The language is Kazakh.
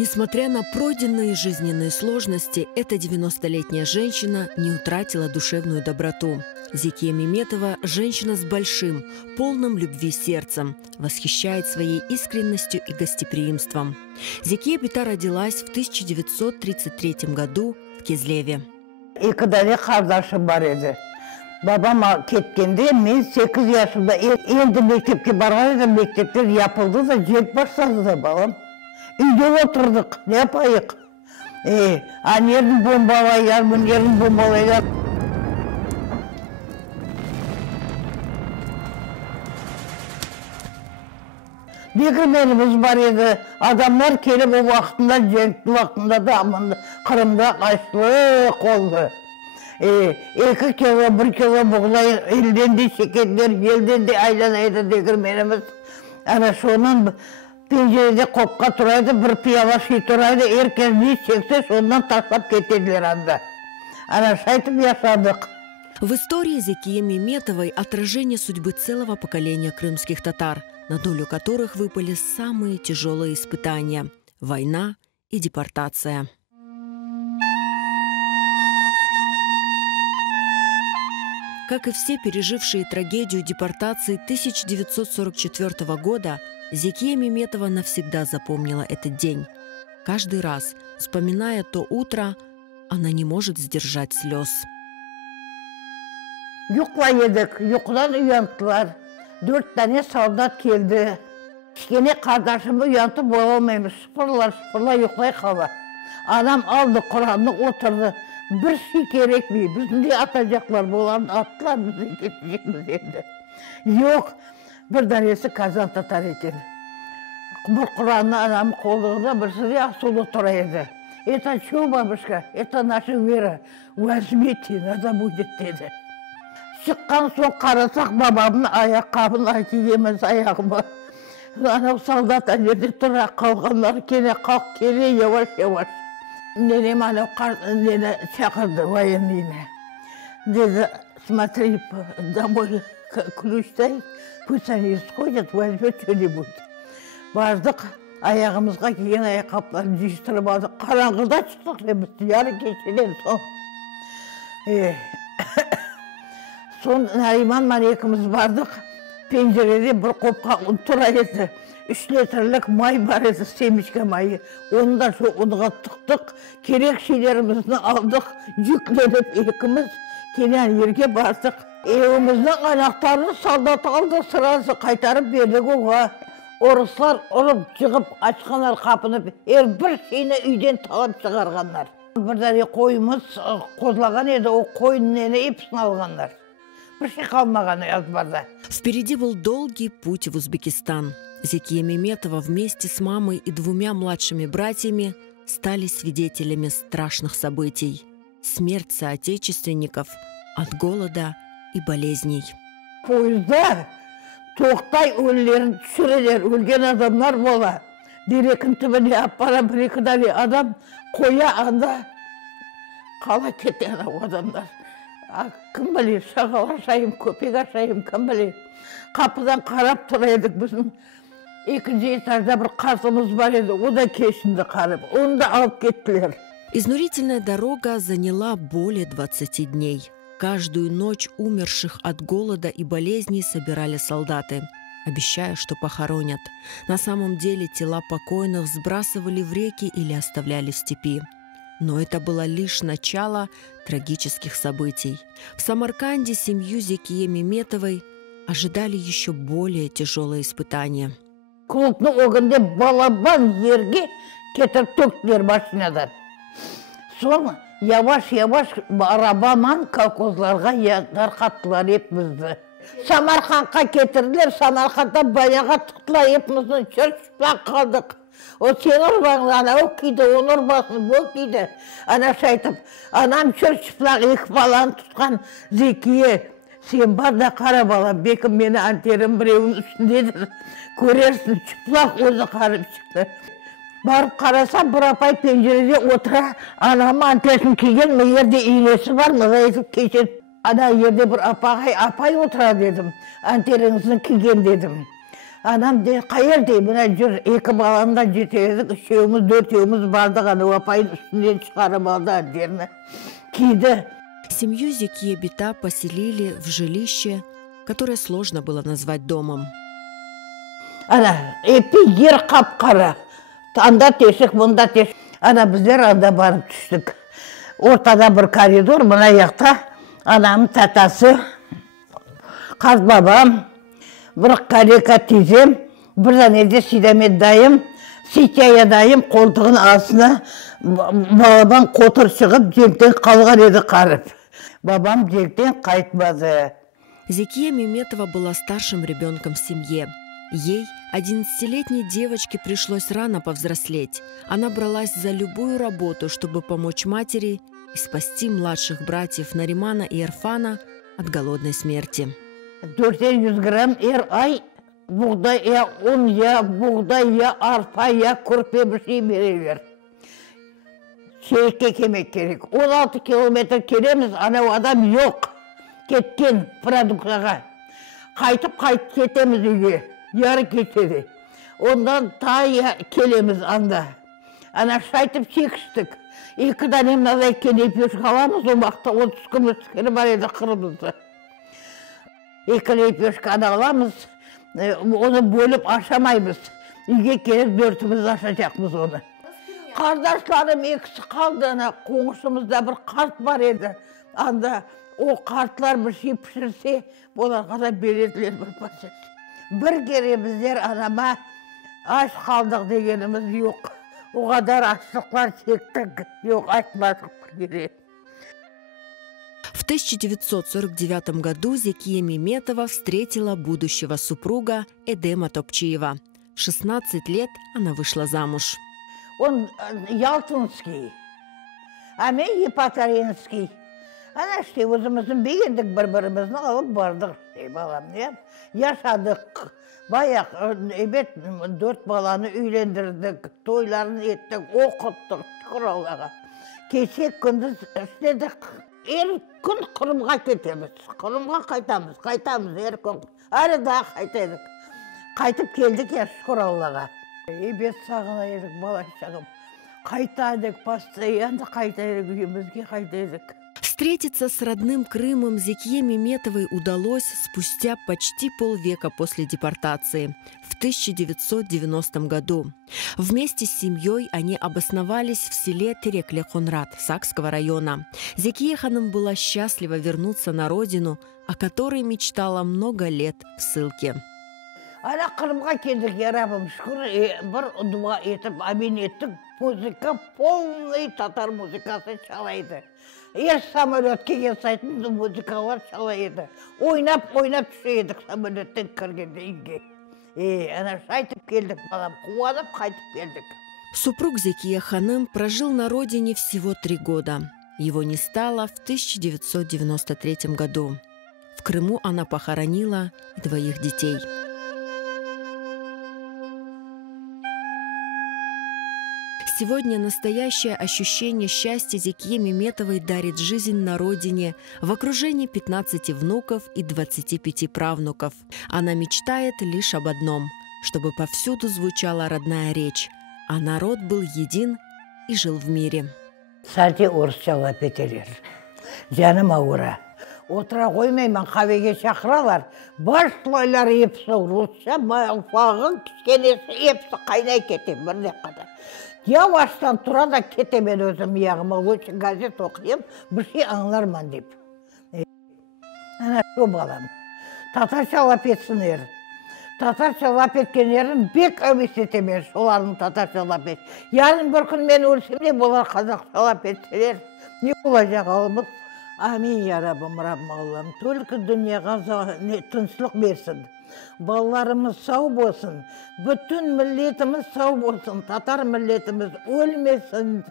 Несмотря на пройденные жизненные сложности, эта 90-летняя женщина не утратила душевную доброту. Зекия Меметова – женщина с большим, полным любви сердцем, восхищает своей искренностью и гостеприимством. Зекия Бита родилась в 1933 году в Кезлеве. Babam кеткенде мен 8 yaşımda endi mektepке барғанда мектептер yapıldı da жеп başladı балам. Үйде отырдық, не yapayық? Анерін бомбалайлар, мұнерін бомбалайлар. Дегірменіміз бар еді, адамдар келіп о уақытында, жеңікті уақытында да Қырымда қайшылық болды. 2 kilo, 1 kilo buğday, elden de şekerler, elden de aylanaydı degirmenimiz. Ana şonun pencerede kopka turaydı, bir piyala şey turaydı, herkes ne çekse şondan taşlap ketediler anda. Ana şaytıp yaşadık. В истории Зекии Меметовой отражение судьбы целого поколения крымских татар, на долю которых выпали самые тяжелые испытания – война и депортация. Как и все пережившие трагедию депортации 1944 года, Зекия Меметова навсегда запомнила этот день. Каждый раз, вспоминая то утро, она не может сдержать слез. Yuklayadık, yukladan uyandılar. 4 tane soldat geldi. Kişkene kardeşimi uyantıp olamaymış. Sıfırla yuklay kala. Anam aldı Kur'an'ı oturdu. Bir şey gerekmiyor. Biz ne atacaklar? Bunların attılar bizi geçeceğimiz yerinde. Yok. Bir tanesi Kazan Tatar etti. Bir Kur'an'ı anamın kolluğunda birisi de asılı oturaydı. Это что, бабушка? Это наша вера. Возьмите, надо будет dedi. Шыққан соң қарасақ бабамның аяқ-қабын киеміз аяғыма. Анау солдат жерде тұра қалғандар келе қалқ келе яваш. Ненем анау нені шақырды военныйны. Деді, смотри, домой ключ дай, пусть они сходят, возьмет что-нибудь. Бардық, аяғымызға киген аяқ-қаптарын жиыстырып алдық. Қараңғыда шықтық деміз, яры кешеден соң. Son Nariman ekimiz vardık, pencerede bir kopka tura edi. 3 litrelik may var edi, semişke mayı. Onu da ona tıktık, gerek şeylerimizi aldık, yükledik ekimiz. Kenen yerge bardık. Evimizin anahtarını soldat aldı, sırası kaytarıp verdik oğa. Oruslar olup çıkıp açkanlar kapını, bir şeyini üyden talap çıkarganlar. Bir tane koyumuz kozlagan edi, o koyunun hepsini alganlar. Впереди был долгий путь в Узбекистан. Зекия Меметова вместе с мамой и 2 младшими братьями стали свидетелями страшных событий. Смерть соотечественников от голода и болезней. Поезда тоқтай өлілерін түсірелер, өлген адамдар бола. Дирекін түбіне аппара бір-екі адам қоя анда қала кеткен адамдар. Кім біле, шағал ашайым, көпек ашайым, кім біле. Қапыдан қарап тұр едік біздің. 2-ші этажда бір қасымыз бар еді, о да кешінді қарып, оны да алып кеттілер. Изнурительная дорога заняла более 20 дней. Каждую ночь умерших от голода и болезней собирали солдаты, обещая, что похоронят. На самом деле тела покойных сбрасывали в реки или оставляли в степи. Но это было лишь начало трагических событий. В Самарканде семью Зекии Меметовой ожидали еще более тяжелые испытания. Kultunu o günde balaban yerge getirip töktüler maşinadan. Sonra yavaş arabaman kolkozlarga tarqattılar hepimizni. Samarkandga getirdiler, Samarkanddan bayağa tıktılar hepimizin çırçıplak kaldık. O sen urbansın, ana o kiydi, onu urbansın, bu kiydi. Ana şaytıp, anam çırçıplak 2 balanı tutkan Zekiye. Sen bar da kara balam, bekim beni anterim bireğin üstündedir. Görersin, çıplak özü karıp çıktı. Barıp karasam bir apay pencerede otura, anamın antesini kiygen, yerde iğnesi var mı? Zayıfıp geçin. Ana yerde bir apay otura dedim. Anterinizni kiygen dedim. Анам де қайыр дей, мына жүр, екі баламда жетедік, үшеуміз, төртеуміз бардық, ана апайын үстінен шығарып алды жеріне. Киді. Семью Зекия Бита поселили в жилище, которое сложно было назвать домом. Ана, епі ер қап-қара. Анда тесік, мұнда тесік. Ана біздер анда барып түстік. Ортада бір коридор, мына яқта анамның татасы, қаз бабам, бір қарека тезем, бір занеде Сидамет дайым, Ситяя дайым қолтығын астына бабам қотыр шығып, жектен қалған еді қарып. Бабам жектен қайтмады. Зекия Меметова была старшим ребенком в семье. Ей, 11-летней девочке, пришлось рано повзрослеть. Она бралась за любую работу, чтобы помочь матери и спасти младших братьев Наримана и Эрфана от голодной смерти. 400 грамм ай buğday ya, un ya, buğday ya, arpa ya, kurpe bir şey veriyor. Çeyrek yemek gerek. 16 kilometre gelemiz, ana adam yok. Ketken produktaga. Kaytıp ketemiz üye. Yarı geçedi. Ondan ta kelemiz anda. Ana şaytıp çekiştik. İki tane nazayken yapıyoruz kalamız, o vakta 30 kımız var edi kırmızı. İki yapıyoruz alamız. Onu bölüp aşamayız. Üge gelip dörtümüz aşacakmız onu. Kardeşlerim ikisi kaldı, komşumuzda bir kart var edi. Anda o kartlar bir şey pişirse, bunlar kadar belirtiler bir parçası. Bir kere bizler anama aç kaldık degenimiz yok. O kadar açlıklar çektik, yok açmadık bir kere. В 1949 году Зекия Меметова встретила будущего супруга Эдема Топчиева. В 16 лет она вышла замуж. Он Ялтынский, а мен Епаторинский. Ana işte özümüzün beğendik birbirimizin alıp bardık balam ne? Yaşadık. Bayağı evet 4 balanı üylendirdik, toylarını ettik, okuttuk, şükür Allah'a. Keçek gündüz işledik. Her gün Kırım'a ketemiz. Kırım'a kaytamız her gün. Her daha kaytadık. Kaytıp geldik ya şükür Allah'a. Evet sağınaydık balaşağım. Kaytaydık pastayı, kaytaydık üyümüzge kaytaydık. Встретиться с родным Крымом Зекие Меметовой удалось спустя почти полвека после депортации, в 1990 году. Вместе с семьей они обосновались в селе Терекле-Хонрат Сакского района. Зекия ханым была счастлива вернуться на родину, о которой мечтала много лет в ссылке. Ana Kırım'a geldik ya Rabbim şükür bir dua etip amin ettik. Müzika polный Tatar müzikası çalaydı. Her samolot gelsaydı müzikalar çalaydı. Oynap düşeydik samolotten kirgende inge. Ana şaytıp geldik balam, kuvalıp kaytıp geldik. Супруг Зекия ханым прожил на родине всего 3 года. Его не стало в 1993 году. В Крыму она похоронила 2 детей. Сегодня настоящее ощущение счастья Зекие Меметовой дарит жизнь на родине в окружении 15 внуков и 25 правнуков. Она мечтает лишь об одном – чтобы повсюду звучала родная речь, а народ был един и жил в мире. Sadece orusçalar beteler. Canım ağıra. Otura koymayman kahvege çakıralar. Başlaylar hepsi Rusça, ufağın küçkenesi hepsi kaynay ketem bir ne kadar. Yavaştan tura da ketemen özüm yağıma, için gazet okuyayım, bir şey anlarman deyip. Ana şu balam. Tatarça laf etsinler. Tatarça laf etken yerin bek ömüs etemer, solarını Tatarça laf et. Yarın bir gün ben ölsem de bunlar Kazakça laf etseler, ne olacak alımız? Amin ya Rabbim, Rabbim Allah'ım. Türkü dünyaya tınçlık versin. Ballarımız sağ olsun. Bütün milletimiz sağ olsun. Tatar milletimiz ölmesin.